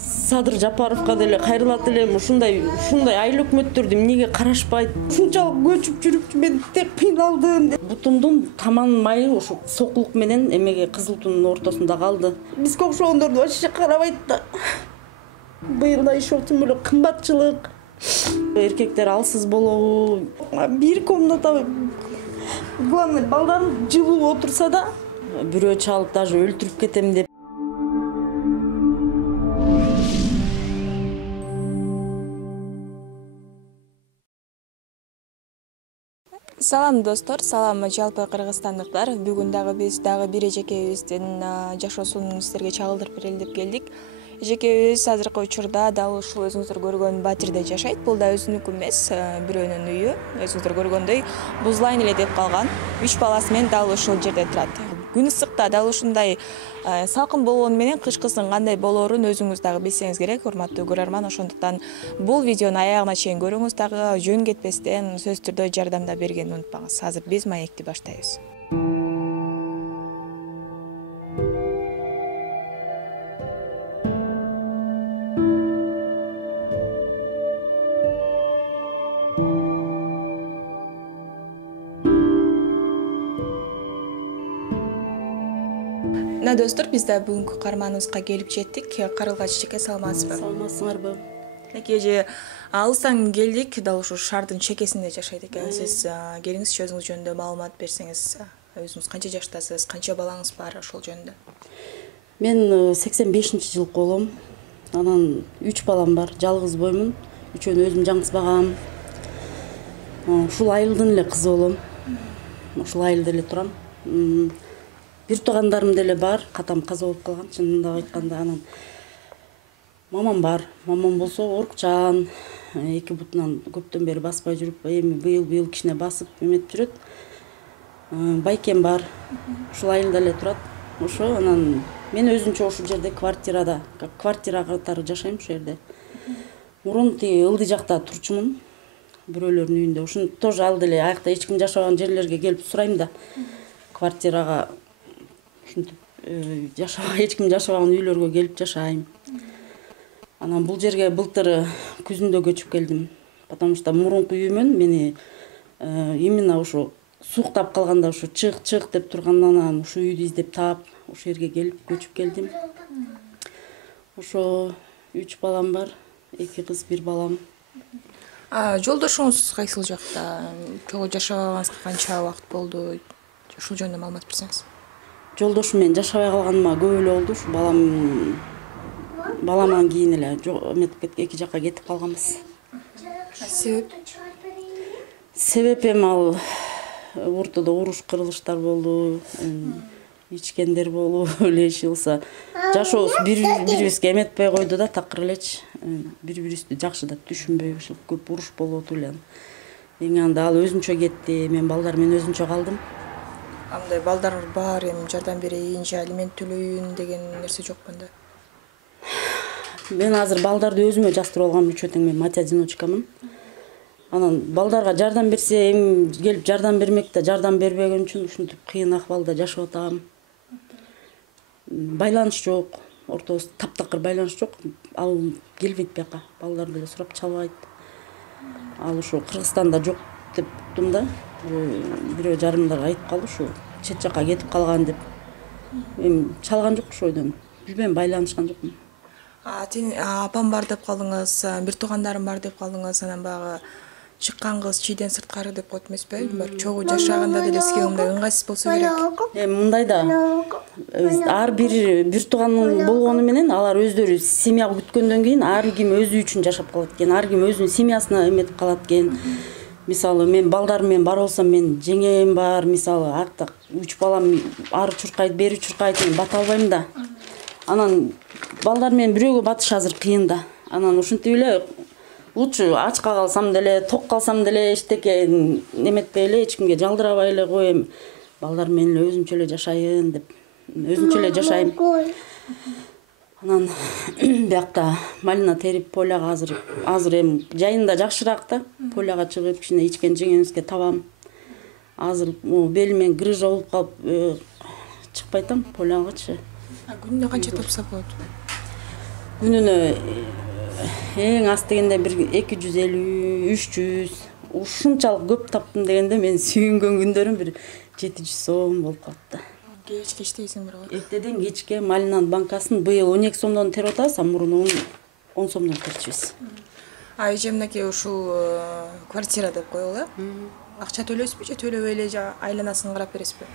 Садыр Жапаровга деле кайрылат элем, ушундай айыл өкмөттөрдү эмнеге карашпайт? Ушунчалык көчүп жүрүп мен тек кыйналдым. Бутумдун таман майы ушу сокулук менен эмеге кызыл туунун ортосунда калды. Бизге окшогондорду вообще карабайт да. Быйыл да иши тим эле кымбатчылык. Эркектер алсыз болобу? Бир комната. Главное, балдарым жылуу отурса да, бирөө чалып даже өлтүрүп кетем деп. Салам достор, салам жалпы кыргызстандыктар. Бүгүн дагы биз бир эжекебиздин жашоосун сиздерге чагылдырып берели деп келдик. Эжекебиз азыркы учурда дал ушул өзүңүздөр көргөн батирде жашайт. Бул да өзүнүкү эмес, бирөөнүн үйү. Өзүңүздөр көргөндөй бузлайн эле деп калган. 3 баласы менен дал ушул жерде турат. Күн ысыкта дал ушундай салкын болгону менен кышкысын кандай болоорун өзүңүз дагы билсеңиз керек, урматтуу көрөрман. Ошондуктан бул видеону аягына чейин көрүңүз дагы, жөн кетпестен сөзсүз түрдө жардамда бергенди унутпаңыз. Азыр биз маекти баштайбыз. Достор, биз да бүгүнкү каарманыбызга келип жеттик. Карылгач эжеке, саламатсызбы? Саламатсыңарбы? Эже, алыстан келдик, дал ушул шаардын чекесинде жашайт экенсиз. Келиңизчи, өзүңүз жөнүндө маалымат берсеңиз. Өзүңүз канча жаштасыз, канча балаңыз бар, ошол жөнүндө? Мен 85-жылкы болом. Анан 3 балам бар, жалгыз боймун. Үчөөнү өзүм жаңсыз багам. Ушул айылдын эле кызы болом. Ушул айылда эле турам. Бир туугандарым деле бар, катам каза болуп калган, чынында айтканда. Анан мамам бар. Мамам болсо орукчан, эки бутунан көптөн бери баспай жүрүп, эми быйыл кичине басып эметип жүрөт. Байкем бар. Ушул айылда эле турат. Ошо анан мен өзүнчө ушул жерде квартира катары жашайм ушул жерде. Мурун ылдый жакта турчумун. Бирөөлөрдүн үйүндө. Ушун тоже ал деле аякта эч ким жашабаган жерлерге келип сурайм да. Квартирага эч ким жашабаган үйлөргө келип жашайм. Анан бул жерге былтыр күзүндө көчүп келдим. Потому что мурунку үйүмөн мени именно ушу суктап калганда ушу чык деп тургандан анан ушу үйдү издеп таап, ушул жерге келип көчүп келдим. Ошо 3 балам бар, 2 кыз, 1 балам. Жолдошуңуз кайсыл жакта? Чогуу жашабаганыңызга канча убакыт болду? Ушул жөнүндө маалымат берсеңиз. Жолдошум менен жашабай калганыма көп эле болду. Ушу баламдан кийин эле эки жакка кетип калганбыз. Себеп эми ал ортодо уруш кырылыштар болду, ичкендер болуп эле иши кылса, жашообуз бирибизге эметпей койду да, такыр элечи. Бири-бирибизди жакшы да түшүнбөй ушул көп уруш болуп атып эле. Эми анда ал өзүнчө кетти, мен балдарым менен өзүнчө калдым. Андай балдар бар, эми жардам берейин же алимент төлөйүн деген нерсе жокпу анда? Мен азыр балдарды өзүмө жастырып алгам, үчөө тең мен мать-одиночкамын. Анан балдарга жардам берсе, эми келип жардам бермек да, жардам бербеген үчүн ушинтип кыйын акыбалда жашап атам. Байланыш жок, ортобузда таптакыр байланыш жок. Ал келбейт бияка, балдар деле сурап чалбайт. Ал ушу Кыргызстанда жок деп уктум да. Бирөө жарымдар айтып калды, ушу чет жакка кетип калган деп. Эми чалган жок ошол ойдон. Билбейм, байланышкан жокмун. Апам бар деп калдыңыз, бир туугандарым бар деп калдыңыз, анан баягы чыккан кыз чийден сырткары деп коет эмеспи? Чогуу жашаганда деле сизге мындай ыңгайсыз болсо керек. Мындай да, ар бир тууган болгону менен алар өздөрү семья күткөндөн кийин ар ким өзү үчүн жашап калат экен, ар ким өзүнүн семьясына эметип калат экен. Мисалы, мен балдарым менен бар болсом, мен жеңем бар, мисалы, артта 3 балам ары чуркайт, бери чуркайт, мен бата албайм да. Анан балдар менен бирөөгө батыш азыр кыйын да. Анан ушинтип эле лучше ачка калсам деле, ток калсам деле эчтеке эметпей эле, эч кимге жалдырабай эле коем. Балдар менен эле өзүмчө эле жашайын деп, өзүмчө эле жашайм. Анан биякта малина терип поляга азыр эми жайында жакшыраак да. Поляга чыгып кичине ичкен жеңемизге табам. Азыр белимен грыжа болуп калып чыкпай атам полягачы. Күнүнө канча тапса болот? күнүнө эң аз дегенде бир 250 300 ушунчалык көп таптым дегенде мен сүйүнгөн күндөрүм бир 700 сом болуп калат да. Кечке иштейсиң бирок. Эртеден кечке малинанын банкасын быйыл 12 сомдон терип атабыз, а мурун 10 сомдон терчүбүз. Эже мынакей ушул квартира деп коелу. Акча төлөйсүзбү же төлөбөй эле же айланасын карап бересизби?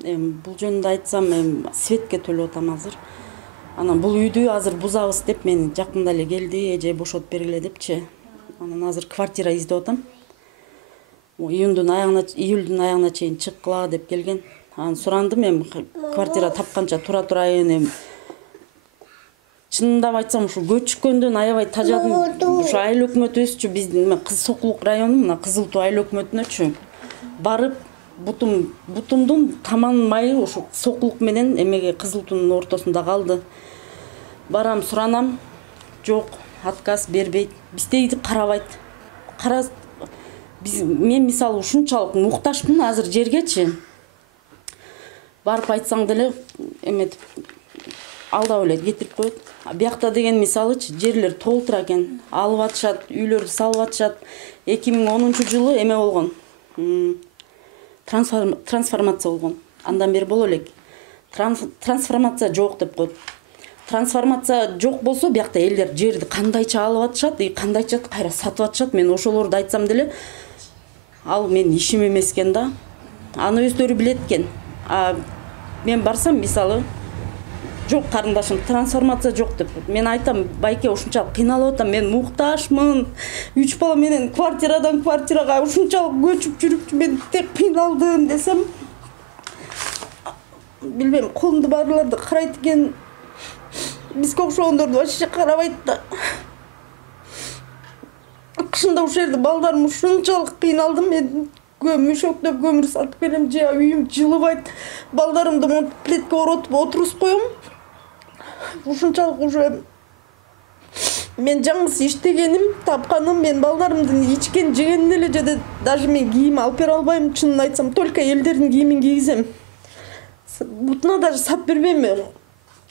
Бул жөнүндө айтсам, светке төлөп атам азыр. Анан бул үйдү азыр бузабыз деп мен жакында эле келди, эже бошотуп бергиле депчи. Анан азыр квартира издеп атам. Июлдун аягына чейин чыккыла деп келген. Анан сурандым, эми квартира тапканча тура турайын. Чынындап айтсам, ушу көчкөндөн аябай тажадым. Ушу айыл өкмөтүбүзчү, биздин Сокулук району мына Кызыл Туу айыл өкмөтүнөчү барып бутумдун таман майы ушу Сокулук менен эмеге Кызыл Туунун ортосунда калды. Барам суранам, жок, отказ бербейт. Биздеги карабайт. Мен мисалы ушунчалык муктажмын азыр жергечи. Барып айтсаң деле эметип алдап эле кетирип коет. Биякта деген мисалычы жерлер толтура экен, алып атышат, үйлөрдү салып атышат. 2010-жылы эме болгон. Трансформация болгон. Андан бери боло элек. Трансформация жок деп коет. Трансформация жок болсо, биякта элдер жерди кандайча алып атышат, кандайча кайра сатып атышат. Мен ошолорду айтсам деле, ал менин ишим эмес экен да. Аны өздөрү билет экен. Мен барсам, мисалы, жок карындашым, трансформация жок деп. Мен айтам, байке ушунчалык кыйналып атам, мен муктажмын. 3 бала менен квартирадан квартирага ушунчалык көчүп жүрүп, мен тек кыйналдым десем, билбейм, колумду баарларды карайт экен. Бизге окшогондорду вообще карабайт да. Кышында ушул жерде балдарым ушунчалык кыйналдым, мен мөшөктөп көмүр сатып келем, же үйүм жылыбайт. Балдарымды монтип плетке оротуп отургузуп коем. Ушунчалык уже мен жаңысы иштегеним, тапканым, мен балдарымдын ичкен жегенин эле же даже мен кийим алып бере албайм, чынын айтсам, только элдердин кийимин кийгизем. Бутуна даже сап бербейм мен.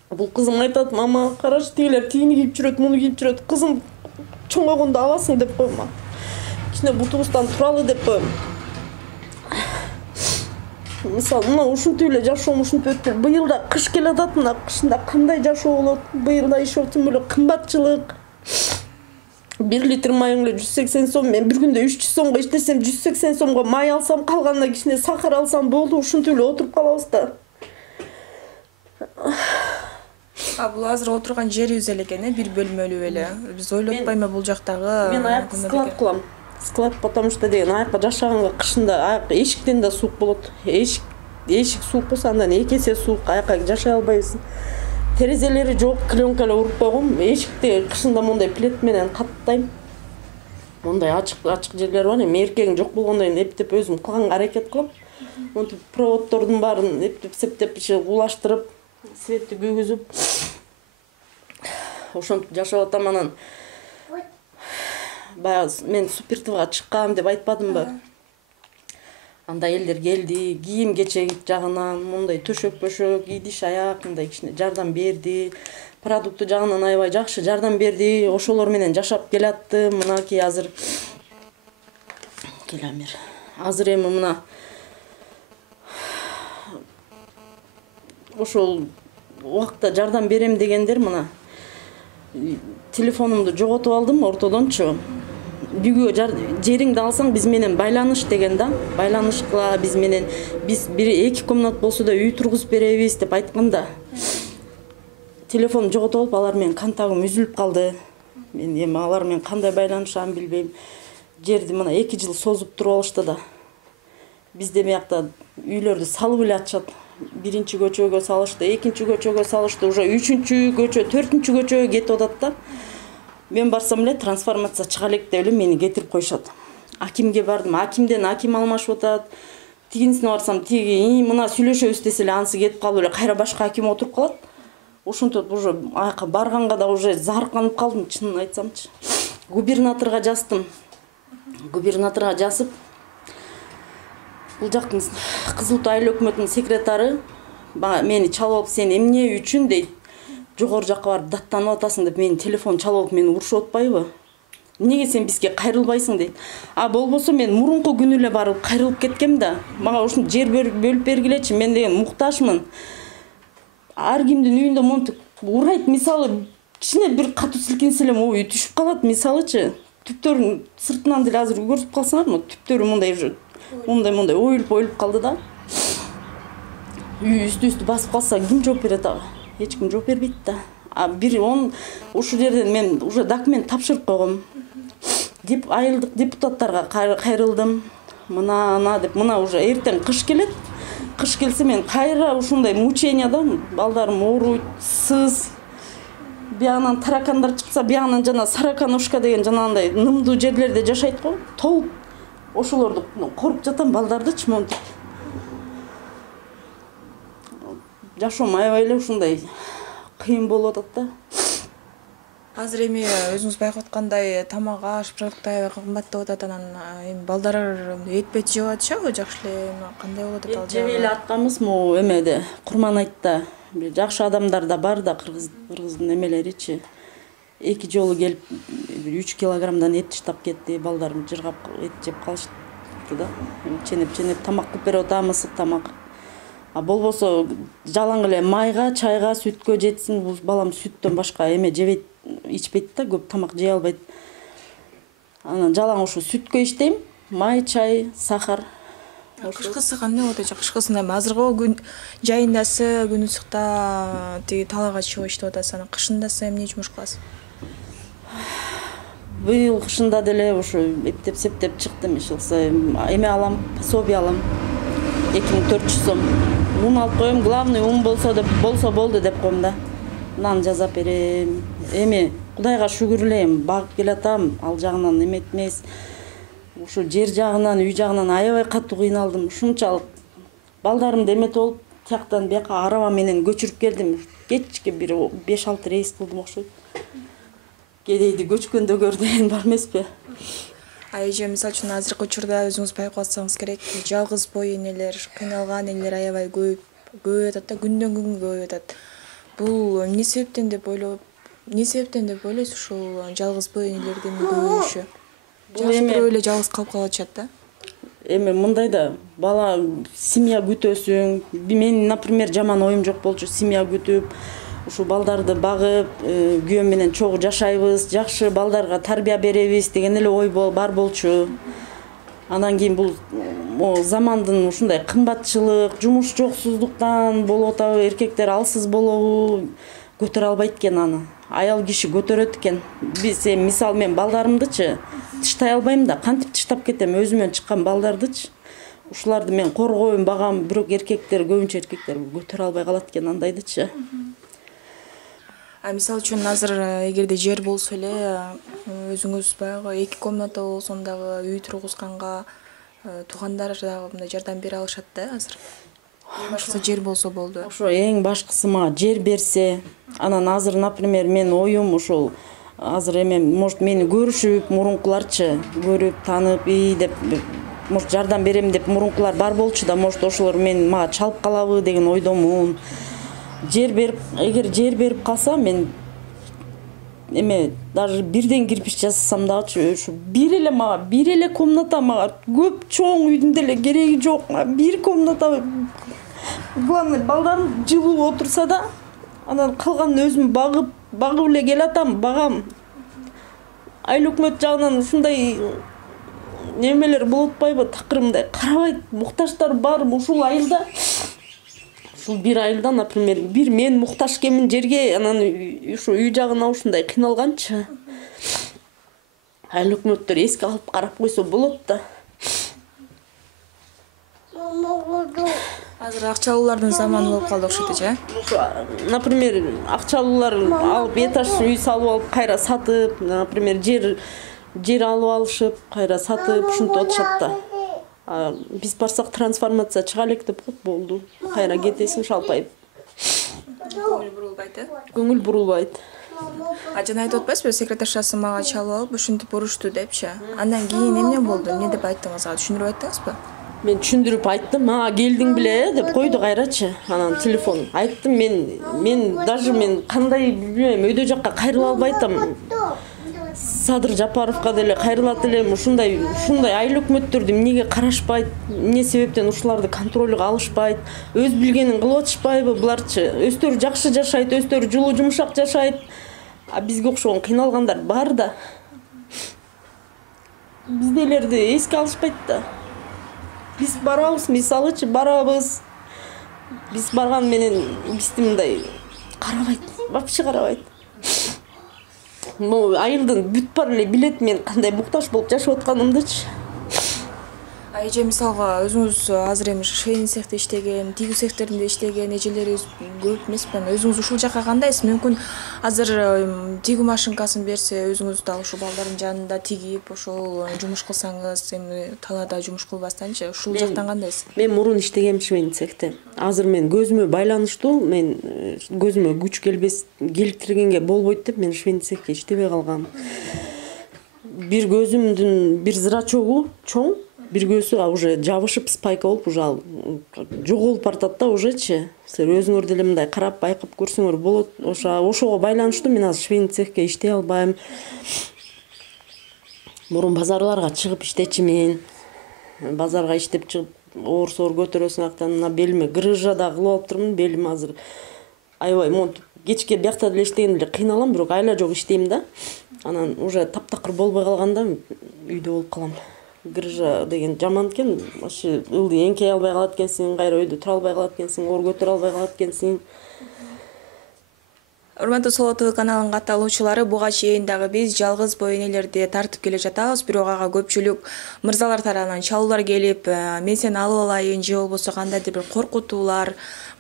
Бул кызым айтат, мама, карашы, тигилер тигини кийип жүрөт, муну кийип жүрөт. Кызым чоңойгондо аласың деп коем. Кичине бутубуздан туралы деп коем. Мисалы, мына ушинтип эле жашоом ушинтип өттү. Быйыл да кыш келе атат, мына кышында кандай жашоо болот? Быйыл да иши тим эле кымбатчылык. 1 литр майың эле 180 сом. Мен бир күндө 300 сомго иштесем, 180 сомго май алсам, калганына кичине сахар алсам болду, ушинтип эле отуруп калабыз да. Бул азыр отурган жерибиз эле экен, бир бөлмөлүү эле. Биз ойлотпойм бул жактагы. Мен аяк склад кылам. Склад, потому что деген аякка жашаганга кышында аяк эшиктен да суук болот. Эшик суук болсо андан 2 эсе суук, аякка жашай албайбыз. Терезелери жок, клёнка эле уруп койгом. Эшикти кышында мондай плед менен каттайм. Мондай ачык жерлер бар. Эми эркегиң жок болгондо эптеп өзүм кылганга аракет кылам. Монтип проводдордун баарын эптеп септеп улаштырып, светти күйгүзүп ошентип жашап атам. Анан баягы мен супертвга чыккам деп айтпадымбы? Анда элдер келди, кийим кечек жагынан, мондай төшөк-бөшөк, идиш аяк, мындай кичине жардам берди. Продукты жагынан аябай жакшы жардам берди. Ошолор менен жашап келаттым. Мынакей азыр келемир. Азыр эми мына ошол убакта жардам берем дегендер мына телефонумду жоготуп алдым ортодончу. Бүгү жериңди алсаң биз менен байланыш деген да. Байланышкыла биз менен, биз 1-2 комнат болсо да үй тургузуп беребиз деп айтканда. Телефонум жоготуп алып, алар менен контагым үзүлүп калды. Мен эми алар менен кандай байланышам билбейм. Жерди мына 2 жыл созуп туруп алышты да. Бизде биякта үйлөрдү салып эле атышат. 1-чи көчөгө салышты, 2-чи көчөгө салышты, уже 3-чү көчө, 4-чү көчөгө кетип атат да. Мен барсам эле трансформация чыга элек деп эле мени кетирип коюшат. Акимге бардым, акимден аким алмашып атат. Тигинисине барсам, тиги мына сүйлөшөбүз десе эле анысы кетип калып эле кайра башка аким отуруп калат. Ошентип уже аяка барганга да уже зарыканып калдым, чынын айтсамчы. Губернаторго жаздым. Губернаторго жазып, бул жактын Кызыл Туу айыл өкмөтүнүн секретары мени чалып алып, сен эмне үчүн дейт. жогору жакка барып даттанып атасың деп менин телефон чалып алып мени урушуп атпайбы? Неге сен бизге кайрылбайсың дейт. А болбосо мен мурунку күнү эле барып кайрылып кеткем да. Мага ушун жер бөлүп бергилечи, мен деген муктажмын. Ар кимдин үйүндө монтип урайт, мисалы кичине бир катуу силкинсе эле ой түшүп калат, мисалычы. Түптөрүн сыртынан деле азыр көрүп калсаңар, түптөрү мындай оюлуп калды да. Үй үстү басып калса ким жооп берет ага? Эч ким жооп бербейт да. А бир ушул жерден мен уже документ тапшырып койгом. Айылдык депутаттарга кайрылдым. Мына деп, мына уже эртең кыш келет. Кыш келсе мен кайра ушундай мучениядан балдарым ооруйт, сыз. Биягынан таракандар чыкса, биягынан жана Сараканушка деген жанагындай нымдуу жерлерде жашайт го. Толуп ошолорду коруп жатам балдардычы монтип. Жашоом аябай эле ушундай кыйын болуп атат да. Азыр эми өзүңүз байкап аткандай тамак аш, продукт аябай кымбаттап атат, анан эми балдар этпет жеп атышабы, жакшы эле кандай болуп атат ал жебей эле атканбыз могу эмеде, Курманайтта. Жакшы адамдар да бар да, кыргыздын эмелеричи. 2 жолу келип 3 килограммдан эт таштап кетти, балдарым жыргап эт жеп калышты да. Ченеп тамак кылып берип атам, ысык тамак. А болбосо жалаң эле майга, чайга, сүткө жетсин. Бул балам сүттөн башка эме жебейт, ичпейт да, көп тамак жей албайт. Анан жалаң ушу сүткө иштейм, май, чай, сахар. Кышкысы кандай болот эже? Кышкысында азыркы күн жайындасы, күн ысыкта тиги талаага чыгып иштеп атасыз. Анан кышындасы эмне жумуш кыласыз? Быйыл кышында деле ушу эптеп-септеп чыктым, иш кылса эме алам, пособие алам. 2400 сом. Ун алып коем, главный ун болсо болду деп коем да. Нан жазап берем. Эми Кудайга шүгүрлейм, багып келатам, ал жагынан эметмес. Ушу жер жагынан, үй жагынан аябай катуу кыйналдым. Ушунчалык балдарымды эметип болуп, тияктан бияка араба менен көчүрүп келдим. Кечке бир 5-6 рейс кылдым окшойт. Кедейди көчкөндө көр деген бар эмеспи? Эже, мисалы үчүн азыркы учурда өзүңүз байкап атсаңыз керек, жалгыз бой энелер, кыйналган энелер аябай көбөйүп атат да, күндөн күнгө көбөйүп атат. Бул эмне себептен деп ойлойсуз ушул жалгыз бой энелердин көбөйүшү? Жакшы бирөө эле жалгыз калып калышат да. Эми мындай да, бала семья күтөсүң. Мен, например, жаман оюм жок болчу, семья күтүп, ушу балдарды багып, күйөөм менен чогуу жашайбыз, жакшы балдарга тарбия беребиз деген эле ой бар болчу. Анан кийин бул замандын ушундай кымбатчылык, жумуш жоксуздуктан болуп атабы, эркектер алсыз болобу, көтөрө албайт экен аны. Аял киши көтөрөт экен. Мисалы мен балдарымдычы тыштай албайм да, кантип тыштап кетем, өзүмөн чыккан балдардычы. Ушуларды мен коргойм, багам, бирок эркектер, көбүнчө эркектер көтөрө албай калат экен андайдычы. Мисалы үчүн азыр эгерде жер болсо эле, өзүңүз баягы 2 комната болсоң дагы үй тургузганга туугандар дагы мындай жардам бере алышат да азыр. Башкысы жер болсо болду. Ошо эң башкысы мага жер берсе, анан азыр, например, мен оюм ушул азыр эме, может, мени көрүшүп, мурункуларчы, көрүп, танып, деп, может, жардам берем деп мурункулар бар болчу да, может, ошолор мага чалып калабы деген ойдомун. Эгер жер берип калса, мен эме даже бирден кирпич жасасам дагычы, ушу бир эле комната мага көп чоң үйдүн деле кереги жок. Бир комната, главное, балдарым жылуу отурса да, анан калганын өзүм багып эле келатам, багам. Айыл өкмөт жагынан ушундай немелер болуп атпайбы, такырымдай карабайт, муктаждар бар ушул айылда. Ушул бир айылда, например, бир мен муктаж экенмин жерге, анан ушу үй жагына ушундай кыйналганчы. Айыл өкмөттөр эске алып карап койсо болот да. Азыр акчалуулардын заманы болуп калды окшойт эже. Например, акчалуулар алып этаж үй салып алып, кайра сатып, например, жер алып алышып, кайра сатып, ушинтип атышат да. Биз барсак трансформация чыга элек деп коет, болду. Кайра кетесиң шалпайып. Көңүл бурулбайт, Көңүл бурулбайт. Жана айтып атпайсызбы, секретаршасы мага чалып алып, ушинтип урушту депчи. Андан кийин эмне болду? Эмне деп айттыңыз? Түшүндүрүп айттыңызбы? Мен түшүндүрүп айттым, мага келдиң беле деп койду кайрачы. Анан телефон айттым, мен даже мен кандай билбейм, өйдө жакка кайрыла албай атам. Садыр Жапаровка деле кайрылат элем, ушундай айыл өкмөттөрдү эмнеге карашпайт, эмне себептен ушуларды контролго алышпайт, өз билгенин кылып атышпайбы буларчы? Өздөрү жакшы жашайт, өздөрү жылуу жумшак жашайт. А бизге окшогон кыйналгандар бар да. Биздейлерди эске алышпайт да. Биз барабыз, мисалычы барабыз. Биз барган менен бизди мындай карабайт, вообще карабайт. Могу айылдын бүт бар эле билет мен кандай букташ болуп жашап атканымдычы. Эже мисалга өзүңүз азыр эми швейный цехте иштеген, тигүү цехтеринде иштеген эжелерибиз көп эмеспи? Өзүңүз ушул жакка кандайсыз? Мүмкүн азыр тигүү машинкасын берсе, өзүңүз дал ушул балдардын жанында тигип, ошол жумуш кылсаңыз, эми талаада жумуш кылбастанчы, ушул жактан кандайсыз? Мен мурун иштегем швейный цехте. Азыр мен көзүмө байланыштуу, мен көзүмө күч келтиргенге болбойт деп мен швейный цехте иштебей калгам. Бир көзүмдүн бир зрачогу чоң, бир көзү уже жабышып спайка болуп уже жоголуп баратат да ужечи. Силер өзүңөр деле мындай карап байкап көрсөңөр болот. Ошого байланыштуу мен азыр швейный цехте иштей албайм. Мурун базарларга чыгып иштечимин. Базарга иштеп чыгып оор-соор көтөрөсүң актан мына белиме грыжа да кылып алып турмун. Белим азыр аябай монтип кечке биякта деле иштегенде кыйналам, бирок айла жок иштейм да. Анан уже таптакыр болбой калганда үйдө болуп калам. Грыжа деген жаман экен. Вообще ылдый эңкей албай калат экенсиң, кайра өйдө тура албай калат экенсиң, оор көтөрө албай калат экенсиң. Урматтуу Соло ТВ каналынын катталуучулары, буга чейин дагы биз жалгыз бой энелерди тартып келе жатабыз, бирок ага көпчүлүк мырзалар тарабынан чалуулар келип, мен сени алып алайын же болбосо кандайдыр бир коркутуулар,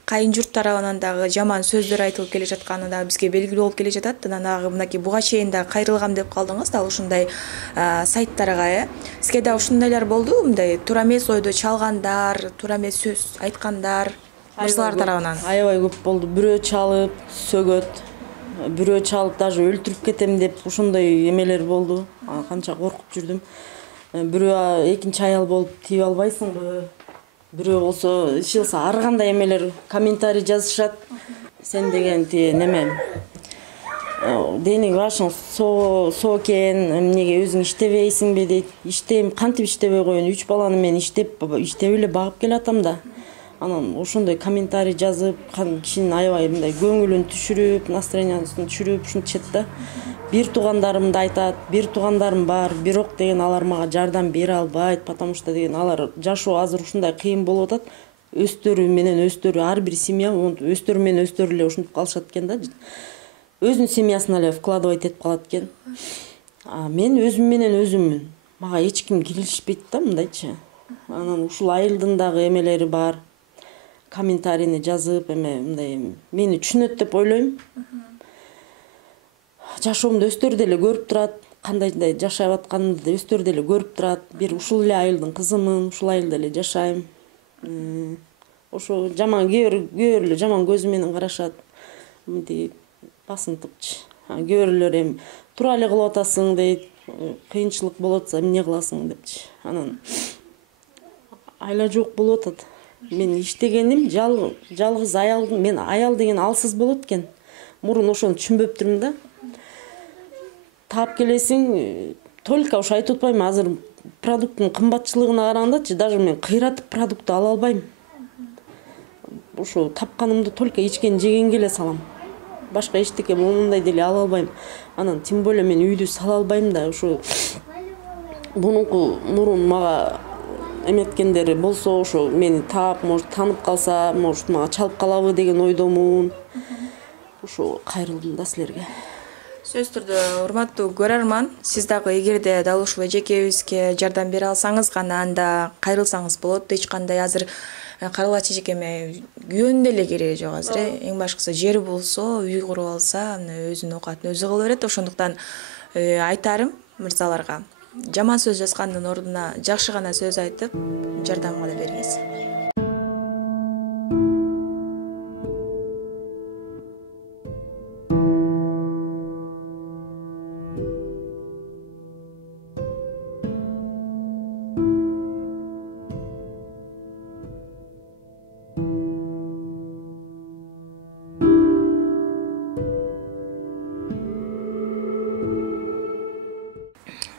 кайын журт тарабынан дагы жаман сөздөр айтылып келе жатканы да бизге белгилүү болуп келе жатат. Анан мынакей буга чейин дагы кайрылгам деп калдыңыз дал ушундай сайттарга. Сизге да ушундайлар болдубу? Мындай туура эмес ойдо чалгандар, туура эмес сөз айткандар мырзалар тарабынан? Аябай көп болду. Бирөө чалып сөгөт, бирөө чалып даже өлтүрүп кетем деп ушундай эмелер болду. Канча коркуп жүрдүм. Бирөө экинчи аял болуп тийип албайсыңбы? Бирөө болсо иш кылса ар кандай эмелер комментарий жазышат. Сен деген неме деник башың соо экен, эмнеге өзүң иштебейсиңби дейт. Иштейм, кантип иштебей коеюн? 3 баланы мен иштеп эле багып келатам да. Анан ошондой комментарий жазып, кишинин аябай мындай көңүлүн түшүрүп, настроениясын түшүрүп ушинтишет да. Бир туугандарымды айтат, бир туугандарым бар, бирок деген алар мага жардам бере албайт, потому что деген алар жашоо азыр ушундай кыйын болуп атат. Өздөрү ар бир семья өздөрү менен өздөрү эле ушинтип калышат экен да. Өзүнүн семьясына эле вкладывать этип калат экен. Мен өзүм менен өзүммүн. Мага эч ким киришпейт да мындайчы. Анан ушул айылдын дагы эмелери бар. Комментарийни жазып, мындай мени түшүнөт деп ойлойм. Жашоомду өздөрү деле көрүп турат, кандай жашап атканымды өздөрү деле көрүп турат. Бир ушул эле айылдын кызымын, ушул айылда эле жашайм. Ошо жаман кээ эле жаман көзү менен карашат. Мынтип басынтыпчы. Кээ бирлер эми туура эле кылып атасың дейт. Кыйынчылык болуп атса эмне кыласың депчи. Анан айла жок болуп атат. Мен иштегеним жалгыз аял, мен аял деген алсыз болот экен. Мурун ошону түшүнбөптүрмүн да. Таап келесиң, только ошо айтып атпайм, азыр продукттун кымбатчылыгына карагандачы, даже мен кыйратып продукт ала албайм. Ошо тапканымды только ичкен жегенге эле салам. Башка эчтеке мондай деле ала албайм. Анан тем более мен үйдү сала албайм да. Ошо мурун мага эметкендери болсо, ошо мени таап, может танып калса, может мага чалып калабы деген ойдомун. Ошо кайрылдым да силерге. Сөз түрдө урматтуу көрөрман, сиз дагы эгерде дал ушул эжекебизге жардам бере алсаңыз гана анда кайрылсаңыз болот. Эч кандай азыр каралачы эжекеме күйөөнүн деле кереги жок азыр. Эң башкысы жери болсо, үй куруп алса, өзүнүн оокатын өзү кыла берет. Ошондуктан айтарым мырзаларга, жаман сөз жазгандын ордуна жакшы гана сөз айтып, жардам кыла бериңиз.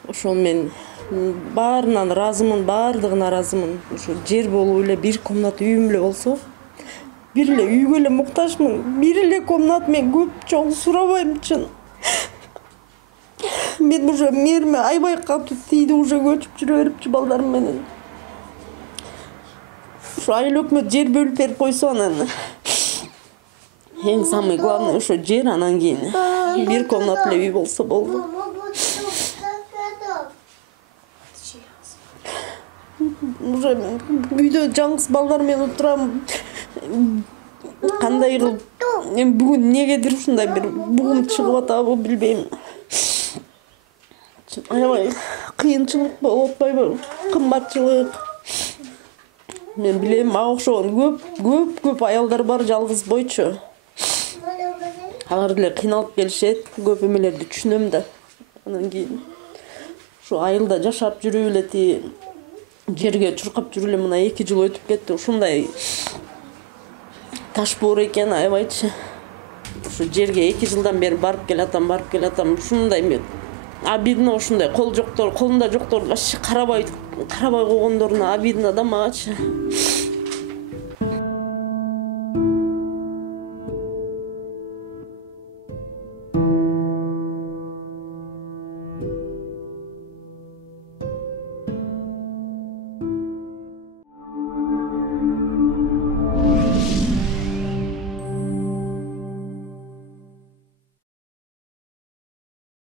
ошол мен баарынан ыраазымын, баардыгына ыраазымын. Ушу жер болуп эле бир комнат үйүм эле болсо, бир эле үйгө эле муктажмын. Бир эле комнат мен көп чоң сурабайм чын. Мен уже мээриме аябай катуу тийди, уже көчүп жүрө берипчи балдарым менен. Ушу айыл өкмөт жер бөлүп берип койсо анан. Эң самый главный ошо жер, анан кийин бир комнат эле үй болсо болду. Уже үйдө жаңсыз балдар менен отурам. Кандай кылып бүгүн негедир ушундай бир бугум чыгып атабы билбейм. Аябай кыйынчылык болуп атпайбы? Кымбатчылык. Мен билем, мага окшогон көп аялдар бар жалгыз бойчу. Алар деле кыйналып келишет, көп эмелерди түшүнөм да. Анан кийин ушу айылда жашап жүрүп эле ти жерге чуркап жүрүп эле мына 2 жыл өтүп кетти. Ушундай таш боор экен, аябайчы. Ушу жерге 2 жылдан бери барып келатам. Ушундай мен обидно, ушундай колунда жоктор вообще карабай койгондоруна обидно да магачы.